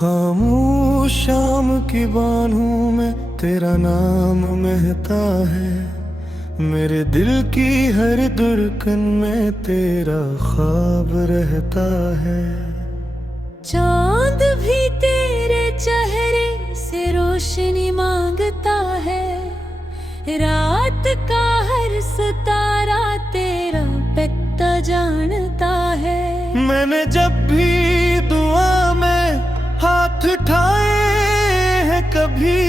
खामोश शाम की बाहों में तेरा नाम महता है। मेरे दिल की हर धड़कन में तेरा ख्वाब रहता है। चांद भी तेरे चेहरे से रोशनी मांगता है। रात का हर सितारा तेरा पता जानता है। मैंने जब भी दुआ में हाथ उठाए हैं कभी,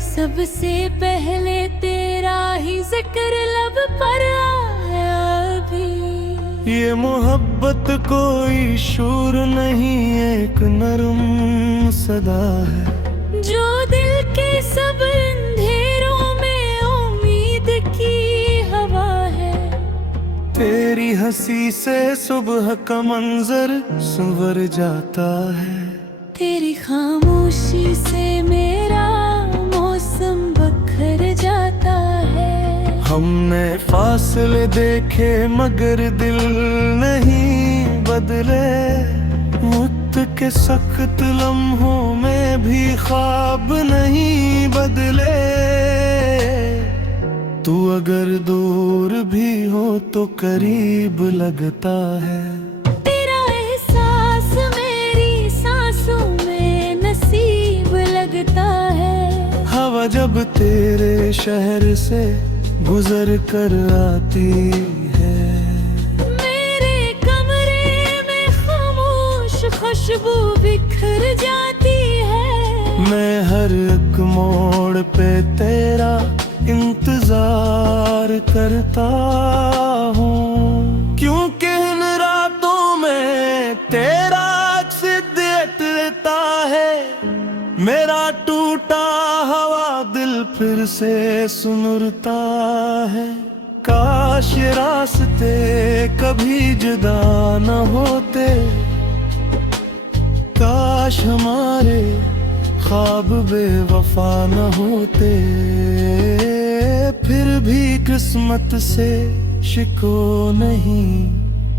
सबसे पहले तेरा ही जिक्र लब पर आया अभी। ये मोहब्बत कोई शोर नहीं, एक नरम सदा है जो दिल के सब अंधेरों में उम्मीद की हवा है। तेरी हंसी से सुबह का मंजर संवर जाता है। तेरी खामोशी से मेरा मौसम बखर जाता है। हमने फासले देखे मगर दिल नहीं बदले। वक्त के सख्त लम्हों में भी ख्वाब नहीं बदले। तू अगर दूर भी हो तो करीब लगता है। तेरा एहसास मेरी सांसों में नसीब लगता है। हवा जब तेरे शहर से गुजर कर आती है, मेरे कमरे में खामोश खुशबू बिखर जाती है। मैं हर एक मोड़ पे तेरा इंतजार करता हूँ, क्योंकि इन रातों में तेरा अक्स देता है। मेरा टूटा हवा दिल फिर से सुनता है। काश ये रास्ते कभी जुदा न होते, काश हमारे ख्वाब बेवफा न होते। फिर भी किस्मत से शिको नहीं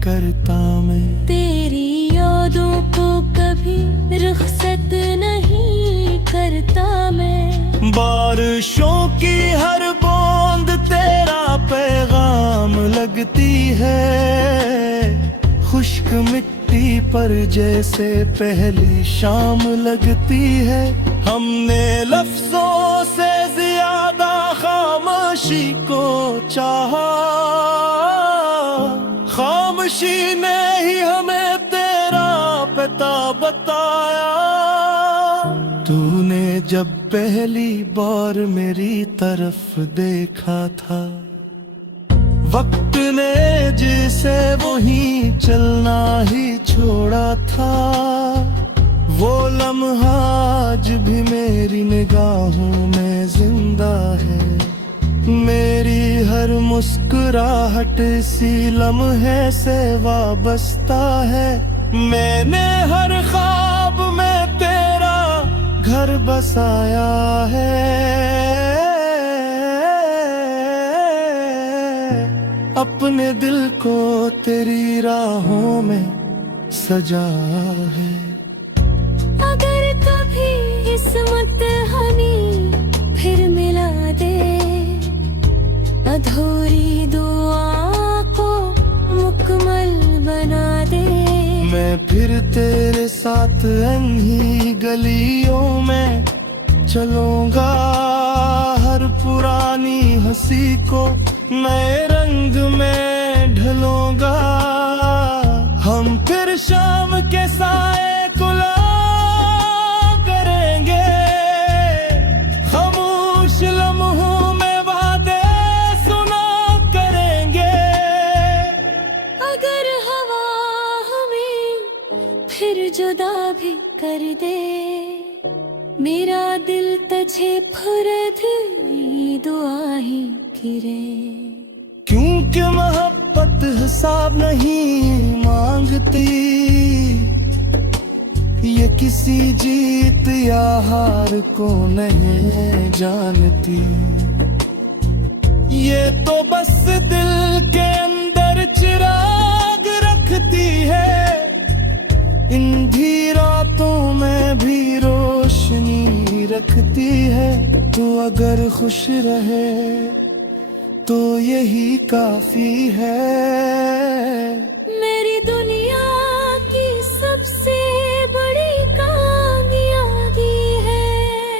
करता मैं। तेरी यादों को कभी रुखसत नहीं करता मैं। बारिशों की हर बूंद तेरा पैगाम लगती है। खुश्क मिट्टी पर जैसे पहली शाम लगती है। हमने लफ्जों से ज्यादा खामोशी को चाहा। खामोशी ने ही हमें तेरा पता बताया। तूने जब पहली बार मेरी तरफ देखा था, वक्त ने जिसे वहीं चलना ही छोड़ा था। वो लम्हा आज भी मेरी निगाहों में जिंदा है। मेरी हर मुस्कुराहट इसी लम्हे से वाबस्ता है। मैंने हर ख्वाब में तेरा घर बसाया है। अपने दिल को तेरी राहों में सजा है। अगर कभी किस्मत हमें फिर मिला दे, अधूरी दुआ को मुकम्मल बना दे। मैं फिर तेरे साथ इन्हीं गलियों में चलूंगा। हर पुरानी हंसी को नए रंग में ढलूंगा। हम फिर शाम के साए कुला करेंगे। खामोश लम्हों में वादे सुना करेंगे। अगर हवा हमें फिर जुदा भी कर दे, मेरा दिल तुझे फुर्द दुआ ही गिरे। क्योंकि मोहब्बत हिसाब नहीं मांगती। ये किसी जीत या हार को नहीं जानती। ये तो बस दिल के अंदर चिराग रखती है। इन भी रातों में भी रखती है। तू अगर खुश रहे तो यही काफी है। मेरी दुनिया की सबसे बड़ी कामयाबी है।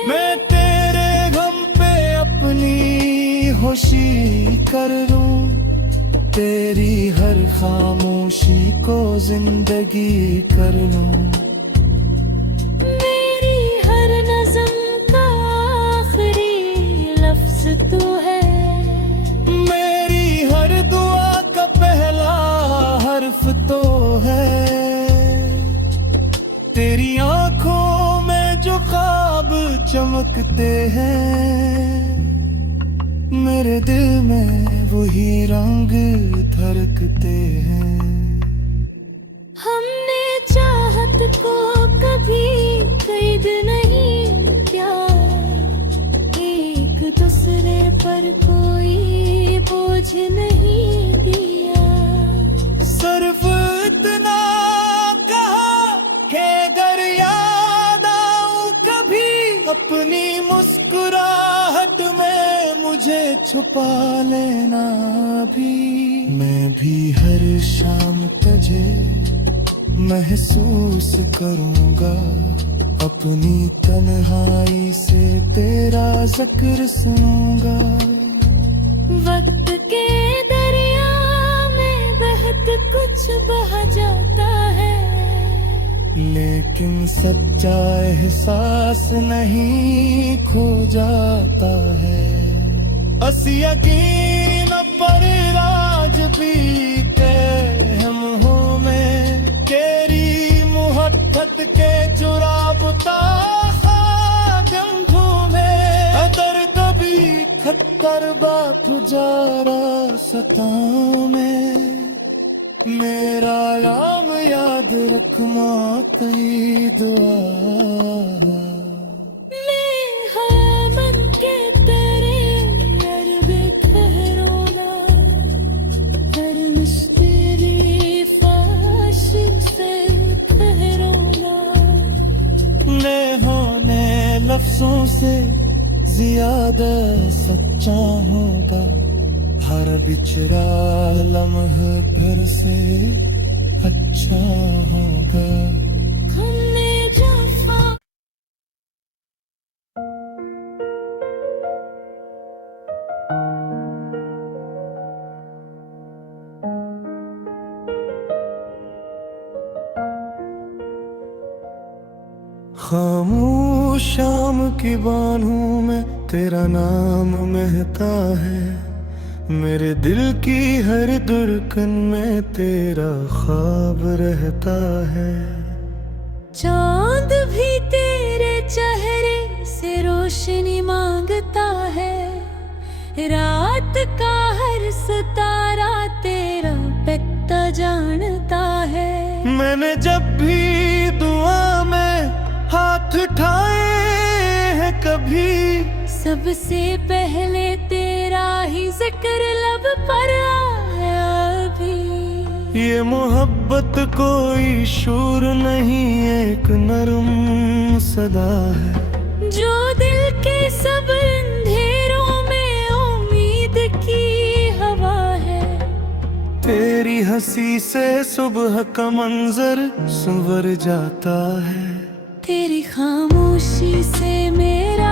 मैं तेरे गम पे अपनी होशी कर लूं, तेरी हर खामोशी को जिंदगी कर लूं। मेरी हर नज़म का आखिरी लफ्ज तू है। मेरी हर दुआ का पहला हर्फ तो है। तेरी आंखों में जो ख्वाब चमकते हैं, मेरे दिल में वही रंग धड़कते हैं। हमने चाहत को कभी कैद नहीं किया, एक दूसरे पर कोई बोझ नहीं दिया। सिर्फ इतना कहा कि अगर याद आऊं कभी अपनी मुस्कुराहट में, मुझे छुपा लेना भी। मैं भी हर शाम तुझे महसूस करूंगा, अपनी तन्हाई से तेरा जिक्र सुनूंगा। वक्त के दरिया में बहत कुछ बह जाता है, लेकिन सच्चा एहसास नहीं खो जाता है। असी यकीन पर राज भी कहम हो में, तेरी मुहब्बत के चुराबता खादम घूमे। अदर कभी खत्तर बाप जारा सताओं में, मेरा नाम याद रखना कई दुआ। मैं हाँ मन के तेरे अरबे ठहरोना, हर मुश्किल फाशी से ठहरोना। होने लफ्जों से ज्यादा सच्चा होगा, हर बिछड़ा लम्हा घर से अच्छा होगा। हमने जफा खामोश शाम की बाहों में तेरा नाम महता है, मेरे दिल की हर धड़कन में तेरा ख्वाब रहता है। चांद भी तेरे चेहरे से रोशनी मांगता है, रात का हर सितारा तेरा पता जानता है। मैंने जब भी दुआ में हाथ उठाए हैं कभी, सबसे पहले तेरा ही जिक्र लब पर आया अभी। ये मोहब्बत कोई शोर नहीं, एक नरम सदा है, जो दिल के सब अंधेरों में उम्मीद की हवा है। तेरी हंसी से सुबह का मंजर संवर जाता है, तेरी खामोशी से मेरा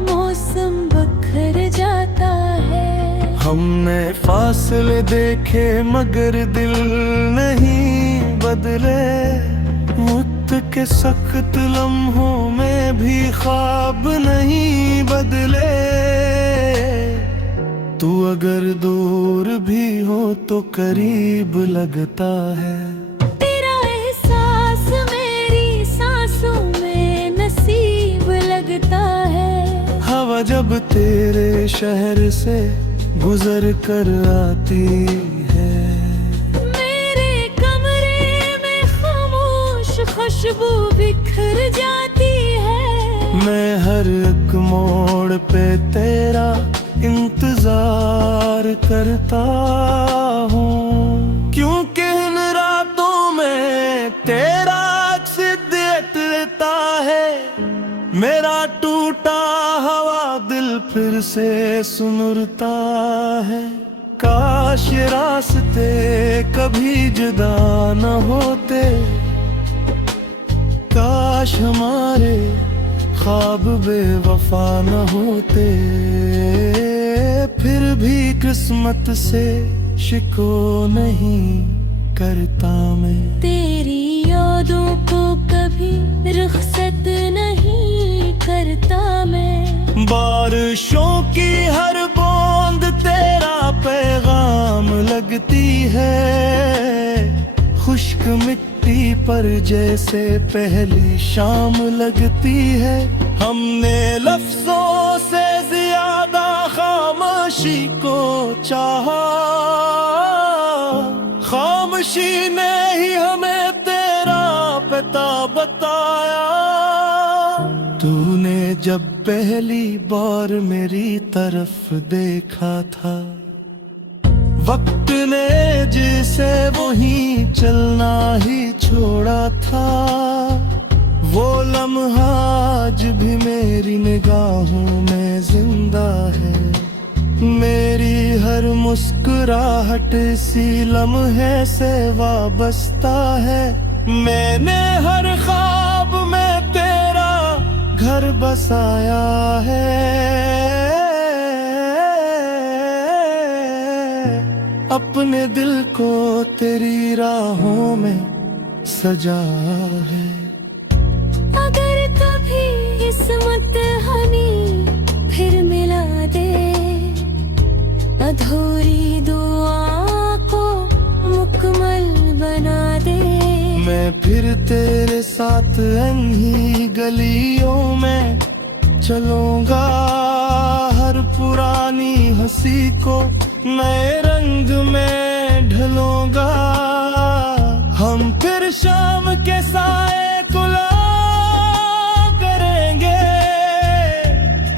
मौसम बखर जाता है। हमने फासले देखे मगर दिल नहीं बदले, वक्त के सख्त लम्हों में भी ख्वाब नहीं बदले। तू अगर दूर भी हो तो करीब लगता है, तेरा एहसास मेरी सांसों में नसीब लगता है। हवा जब तेरे शहर से गुजर कर आती है, मेरे कमरे में खामोश खुशबू बिखर जाती है। मैं हर एक मोड़ पे तेरा इंतजार करता हूँ, क्योंकि इन रातों में तेरा अक्स देता है। मेरा टूट फिर से सुनुरता है। काश ये रास्ते कभी जुदा न होते, काश हमारे ख्वाब बेवफा न होते। फिर भी किस्मत से शिको नहीं करता मैं, तेरी यादों को कभी रुखसत नहीं करता मैं। बारिशों की हर बूंद तेरा पैगाम लगती है। खुश्क मिट्टी पर जैसे पहली शाम लगती है। हमने लफ्जों से ज्यादा खामोशी को चाहा, खामोशी ने ही हमें तेरा पता बताया। तूने जब पहली बार मेरी तरफ देखा था, वक्त ने जिसे वहीं चलना ही छोड़ा था। वो लम्हा आज भी मेरी निगाहों में जिंदा है। मेरी हर मुस्कुराहट इसी लम्हे से वाबस्ता है। मैंने हर ख्वाब में तेरा घर बसाया है। अपने दिल को तेरी राहों में सजा है। अगर कभी किस्मत हमें फिर मिला दे, अधूरी दुआ को मुकम्मल बना दे। मैं फिर तेरे साथ अन्ही गलियों में चलूंगा, हर पुरानी हंसी को नए रंग में ढलूंगा। हम फिर शाम के साए कुला करेंगे,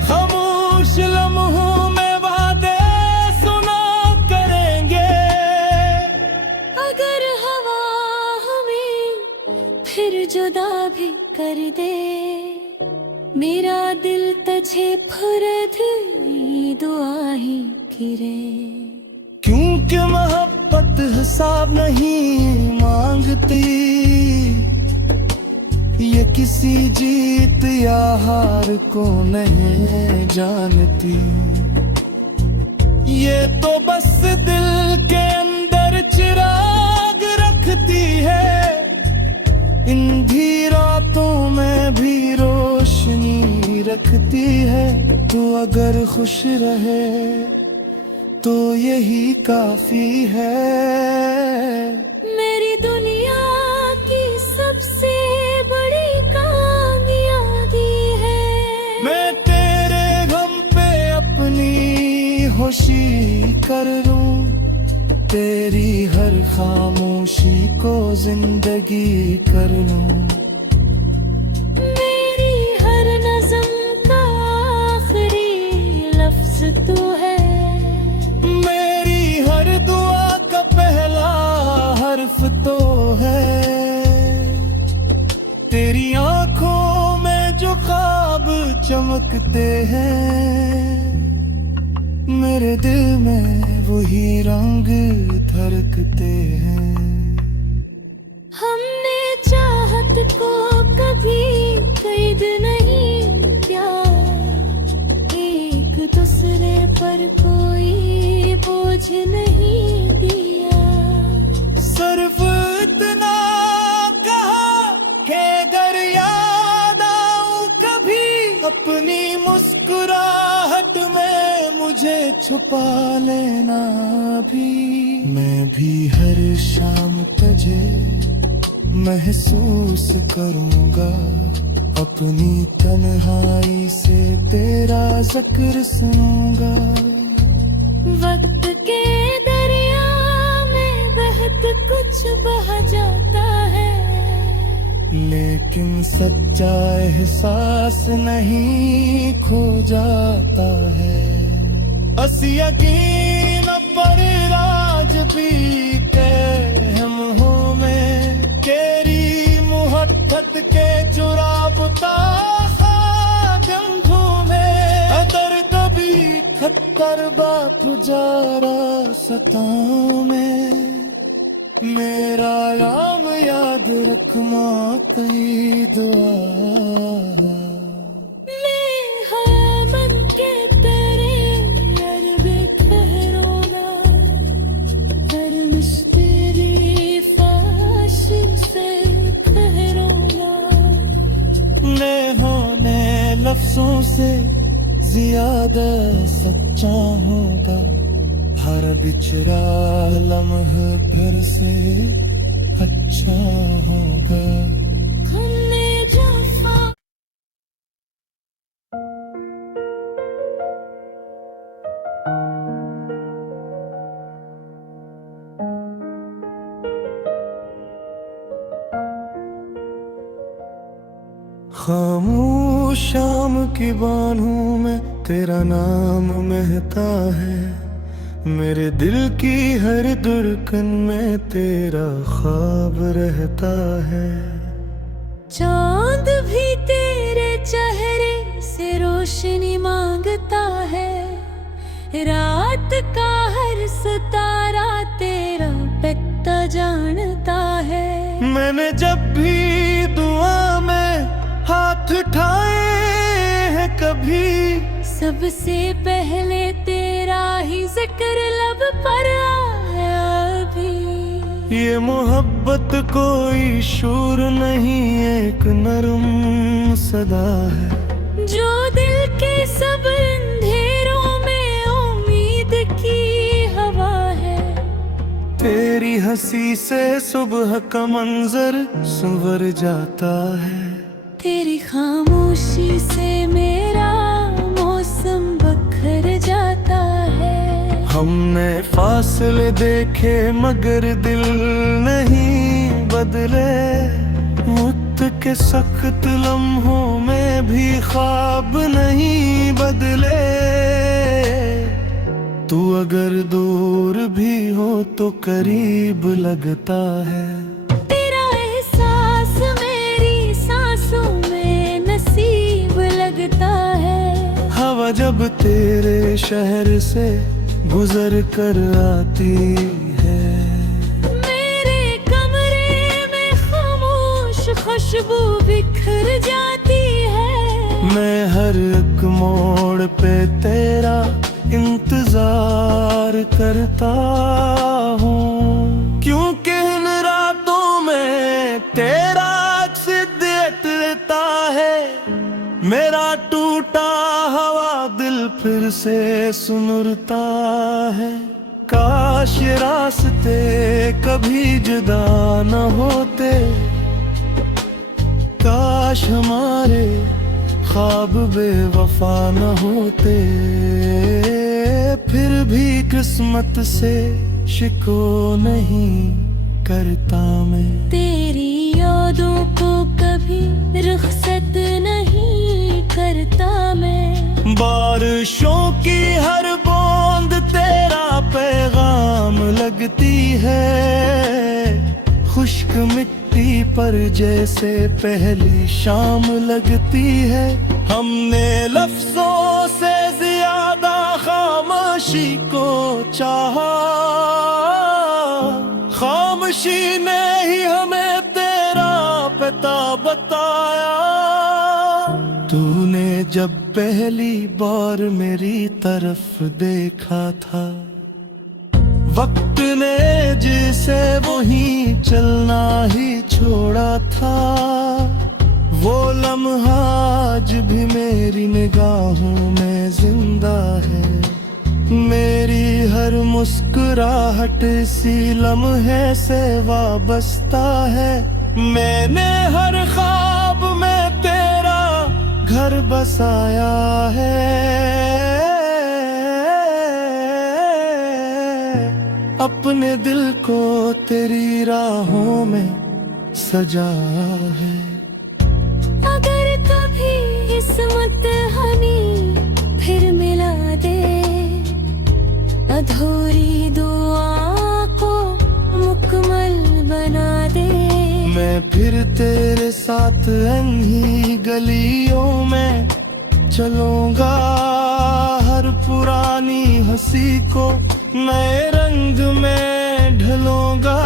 खामोश लम्हों में वादे सुना करेंगे। अगर हवा हमें फिर जुदा भी कर दे, मेरा दिल तुझे फुर्त दुआ ही गिरे। क्योंकि मोहब्बत हिसाब नहीं मांगती, ये किसी जीत या हार को नहीं जानती। ये तो बस दिल के अंदर चिराग रखती है। इन रातों में भी रोशनी रखती है। तू अगर खुश रहे तो यही काफी है। मेरी दुनिया की सबसे बड़ी कामयाबी है। मैं तेरे गम पे अपनी होशी कर लूं, तेरी हर खामोशी को जिंदगी कर लूं। मेरी हर नज़म का आखिरी लफ्ज तू है। मेरी हर दुआ का पहला हर्फ तो है। तेरी आंखों में जो ख्वाब चमकते हैं, मेरे दिल में वही रंग धड़कते हैं। हमने चाहत को कभी कैद नहीं किया, एक दूसरे पर कोई बोझ नहीं दिया। सिर्फ इतना कहा कि अगर याद आऊं कभी अपनी मुस्कुराहट में, मुझे छुपा लेना भी। मैं भी हर शाम तुझे महसूस करूंगा, अपनी तन्हाई से तेरा जिक्र सुनूंगा। वक्त के दरिया में बहत कुछ बह जाता है, लेकिन सच्चा एहसास नहीं खो जाता है। असी यकीन पर राज भी कहम हो में, केरी मुहब्बत के चुराबता खादम घूमे। अदर कभी बाप जारा सताओं में मेरा नाम याद रख माँ कई दुआ मैं हया बन के तेरे अरबे ठहरोगा हर मुश्किल फाशी से ठहरोगा नेहों ने लफ्जों से ज्यादा सच्चा होगा हर बिछड़ा लम्हा घर से अच्छा होगा हमने जफा खामोश शाम की बाहों में तेरा नाम महता है मेरे दिल की हर धड़कन में तेरा ख्वाब रहता है चांद भी तेरे चेहरे से रोशनी मांगता है रात का हर सितारा तेरा पता जानता है मैंने जब भी दुआ में हाथ उठाए हैं कभी सबसे पहले तेरा ही जिक्र लब पर आया अभी ये मोहब्बत कोई शोर नहीं एक नरम सदा है जो दिल के सब अंधेरों में उम्मीद की हवा है तेरी हंसी से सुबह का मंजर संवर जाता है तेरी खामोशी से मेरा मौसम बखर जाता है हमने फासले देखे मगर दिल नहीं बदले मुक्त के सख्त लम्हों में भी ख्वाब नहीं बदले तू अगर दूर भी हो तो करीब लगता है तेरा एहसास मेरी सांसों में नसीब लगता है हवा जब तेरे शहर से गुजर कर आती है मेरे कमरे में खामोश खुशबू बिखर जाती है मैं हर एक मोड़ पे तेरा इंतजार करता हूँ क्योंकि इन रातों में तेरा अक्स देख लेता है मेरा टूटा हवा दिल फिर से सुनता है काश ये रास्ते कभी जुदा न होते काश हमारे ख्वाब बेवफा न होते फिर भी किस्मत से शिको नहीं करता मैं तेरी यादों को कभी रुखसत नहीं करता मैं बारिशों की हर बूंद तेरा पैगाम लगती है खुश्क मिट्टी पर जैसे पहली शाम लगती है हमने लफ्जों से ज्यादा खामोशी को चाहा खामोशी ने ही हमें तेरा पता बताया तूने जब पहली बार मेरी तरफ देखा था वक्त ने जिसे वही चलना ही छोड़ा था वो लम्हा आज भी मेरी निगाहों में जिंदा है मेरी हर मुस्कुराहट इसी लम्हे से वाबस्ता है मैंने हर ख्वाब में तेरा घर बसाया है अपने दिल को तेरी राहों में सजा है अगर कभी किस्मत हमें फिर मिला दे अधूरी दुआ को मुकम्मल बना दे मैं फिर तेरे साथ इन्हीं गलियों में चलूंगा हर पुरानी पुरानी हंसी को नए रंग में ढलूंगा।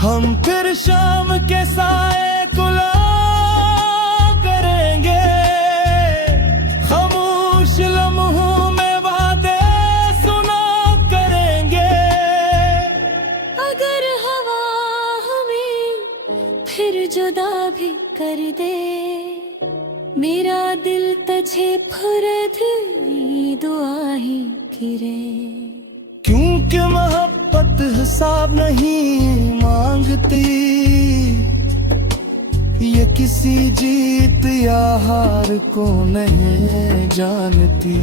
हम फिर शाम के साए कुला करेंगे, खामोश लम्हों में वादे सुना करेंगे। अगर हवा हमें फिर जुदा भी कर दे, मेरा दिल तुझे फुर्त दुआ ही गिरे। क्योंकि मोहब्बत हिसाब नहीं मांगती, ये किसी जीत या हार को नहीं जानती।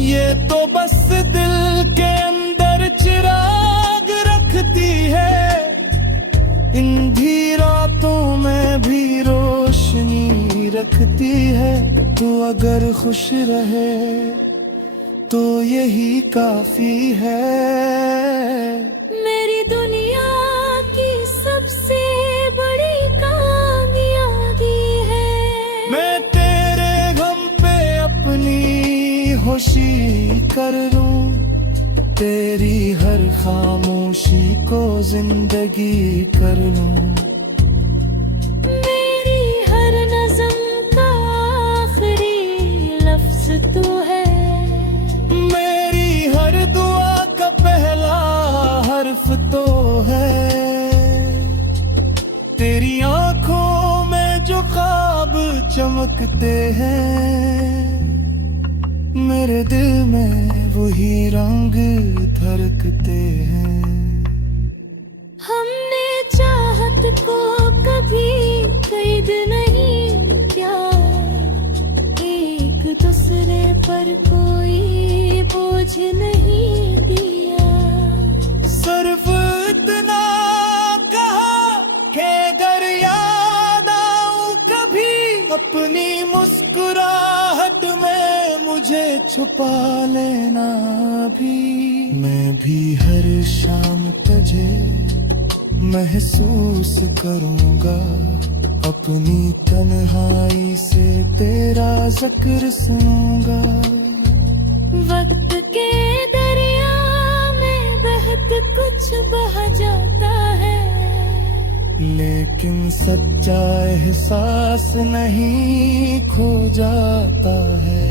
ये तो बस दिल के अंदर चिराग रखती है, इंधी रातों में भी रोशनी रखती है। तू अगर खुश रहे तो यही काफी है। मेरी दुनिया की सबसे बड़ी कामयाबी है, मैं तेरे गम पे अपनी होशी कर लूं, तेरी हर खामोशी को जिंदगी कर लूं। मेरी हर नज़म का आखिरी लफ्ज तू है, मेरी हर दुआ का पहला हर्फ तो है। तेरी आंखों में जो ख्वाब चमकते हैं, मेरे दिल में वही रंग धड़कते हैं। हमने चाहत को कभी कैद नहीं किया, एक दूसरे पर कोई बोझ नहीं दिया। सिर्फ इतना कहा कि अगर याद आऊं कभी, अपनी मुस्कुराहट में मुझे छुपा लेना भी। मैं भी हर शाम तुझे महसूस करूंगा, अपनी तन्हाई से तेरा जिक्र सुनूंगा। वक्त के दरिया में बहत कुछ बह जाता है, लेकिन सच्चा एहसास नहीं खो जाता है।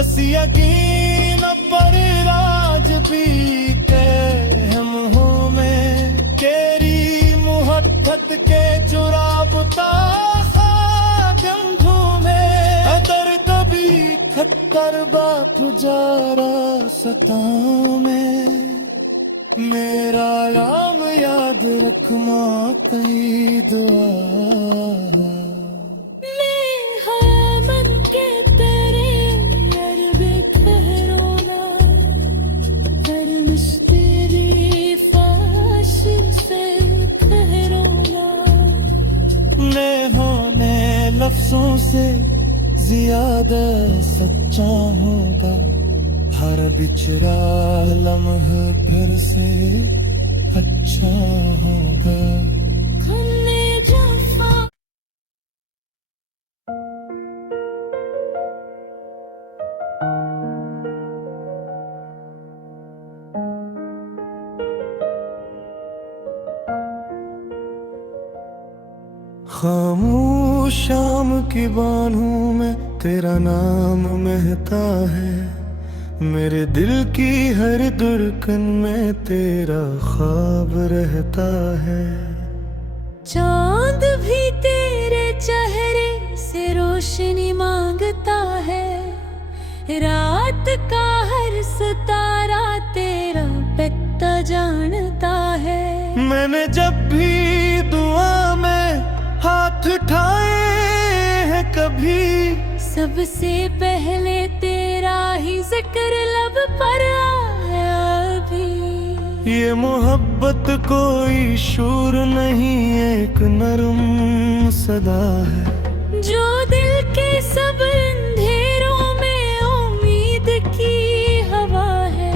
असी यकीन पर राज भी कहम हो में, केरी मुहब्बत के चुराबता खादम घूमे। अदर कभी खत्तर बाप जारा सताओं में, मेरा नाम याद रख माँ कई दुआ। मैं हया मन के तेरे अरबे ठहरोना, गर्मिश तेरी फाश से ठहरोना। ने होने लफ्जों से ज्यादा सच्चा होगा, हर बिछड़ा लम्हा फिर से अच्छा होगा। हमने जफा खामोश शाम की बाहों में तेरा नाम महता है, मेरे दिल की हर धड़कन में तेरा ख्वाब रहता है। चांद भी तेरे चेहरे से रोशनी मांगता है, रात का हर सितारा तेरा पता जानता है। मैंने जब भी दुआ में हाथ उठाए हैं कभी, सबसे पहले तेरा ही जिक्र लब पर आया अभी। ये मोहब्बत कोई शोर नहीं, एक नरम सदा है, जो दिल के सब अंधेरों में उम्मीद की हवा है।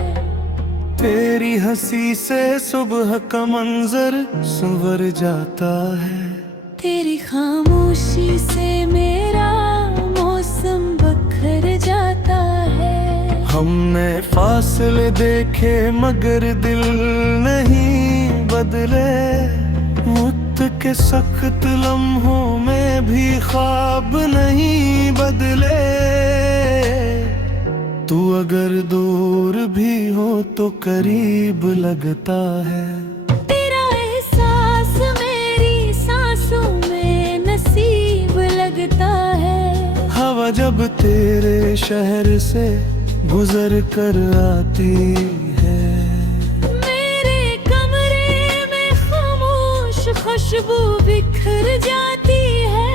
तेरी हंसी से सुबह का मंजर संवर जाता है, तेरी खामोशी से मेरा मौसम बखर जाता हमने फासले देखे मगर दिल नहीं बदले, मुझ के सख्त लम्हों में भी ख्वाब नहीं बदले। तू अगर दूर भी हो तो करीब लगता है, तेरा एहसास मेरी सांसों में नसीब लगता है। हवा जब तेरे शहर से गुजर कर आती है, मेरे कमरे में खामोश खुशबू बिखर जाती है।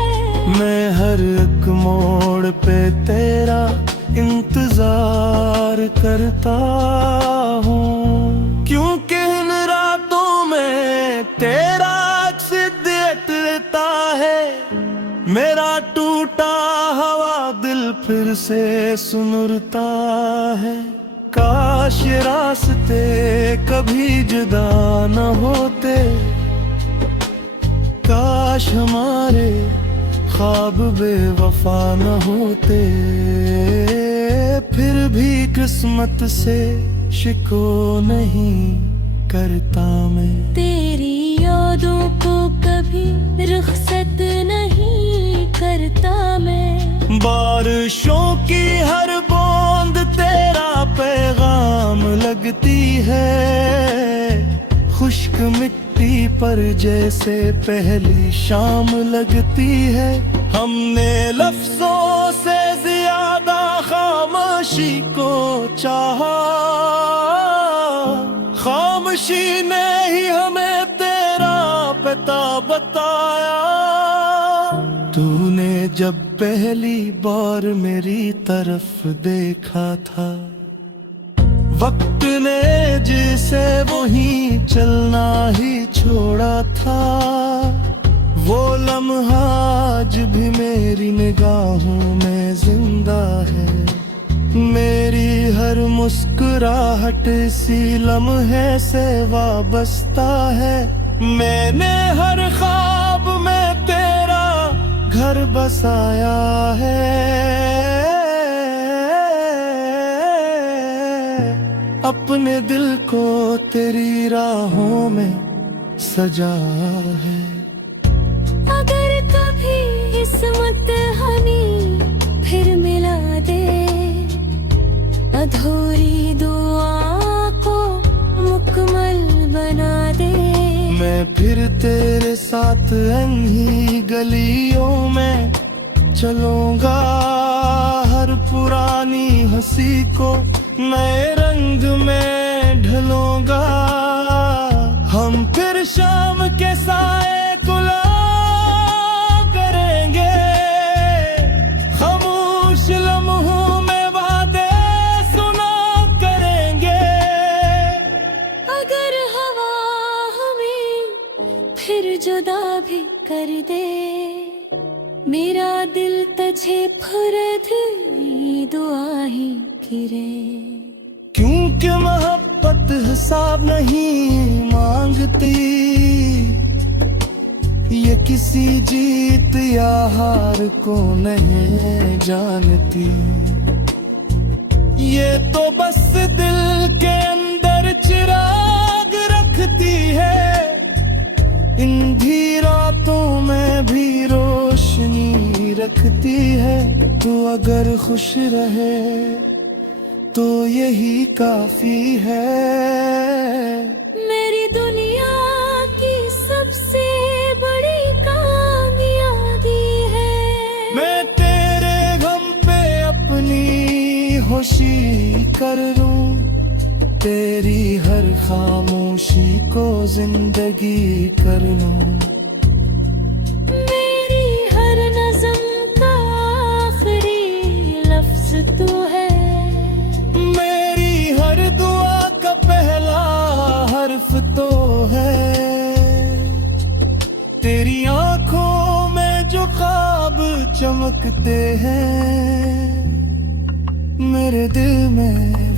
मैं हर एक मोड़ पे तेरा इंतजार करता हूँ, क्योंकि इन रातों में तेरा अक्स देता है। मेरा टूटा हवा दिल फिर से सुनता है। काश ये रास्ते कभी जुदा न होते, काश हमारे ख्वाब बेवफा न होते। फिर भी किस्मत से शिको नहीं करता मैं, तेरी यादों को कभी रुखसत नहीं करता मैं। बारिशों की हर बूंद तेरा पैगाम लगती है, खुश्क मिट्टी पर जैसे पहली शाम लगती है। हमने लफ्जों से ज्यादा खामोशी को चाहा, खामोशी ने ही हमें तेरा पता बताया। तूने जब पहली बार मेरी तरफ देखा था, वक्त ने जिसे वहीं चलना ही छोड़ा था। वो लम्हा आज भी मेरी निगाहों में जिंदा है। मेरी हर मुस्कुराहट इसी लम्हे से वाबस्ता है। मैंने हर ख्वाब में तेरा घर बसाया है, अपने दिल को तेरी राहों में सजा है। अगर कभी किस्मत हमें फिर मिला दे, अधूरी दुआ को मुकम्मल बना दे। मैं फिर तेरे साथ इन्हीं गलियों में चलूंगा, हर पुरानी हंसी को नए रंग में ढलूंगा। हम फिर शाम के साए कुला करेंगे, खामोश लम्हों में वादे सुना करेंगे। अगर हवा हमें फिर जुदा भी कर दे, मेरा दिल तुझे फुर्द दुआ ही गिरे। क्योंकि मोहब्बत हिसाब नहीं मांगती, ये किसी जीत या हार को नहीं जानती। ये तो बस दिल के अंदर चिराग रखती है, इन रातों में भी रोशनी रखती है। तू अगर खुश रहे तो यही काफी है। मेरी दुनिया की सबसे बड़ी कामयाबी है, मैं तेरे गम पे अपनी होशी कर लूं, तेरी हर खामोशी को जिंदगी कर लूं। मेरी हर नज़म का आखिरी लफ्ज तू है, मेरी हर दुआ का पहला हर्फ तो है। तेरी आंखों में जो ख्वाब चमकते हैं, मेरे दिल में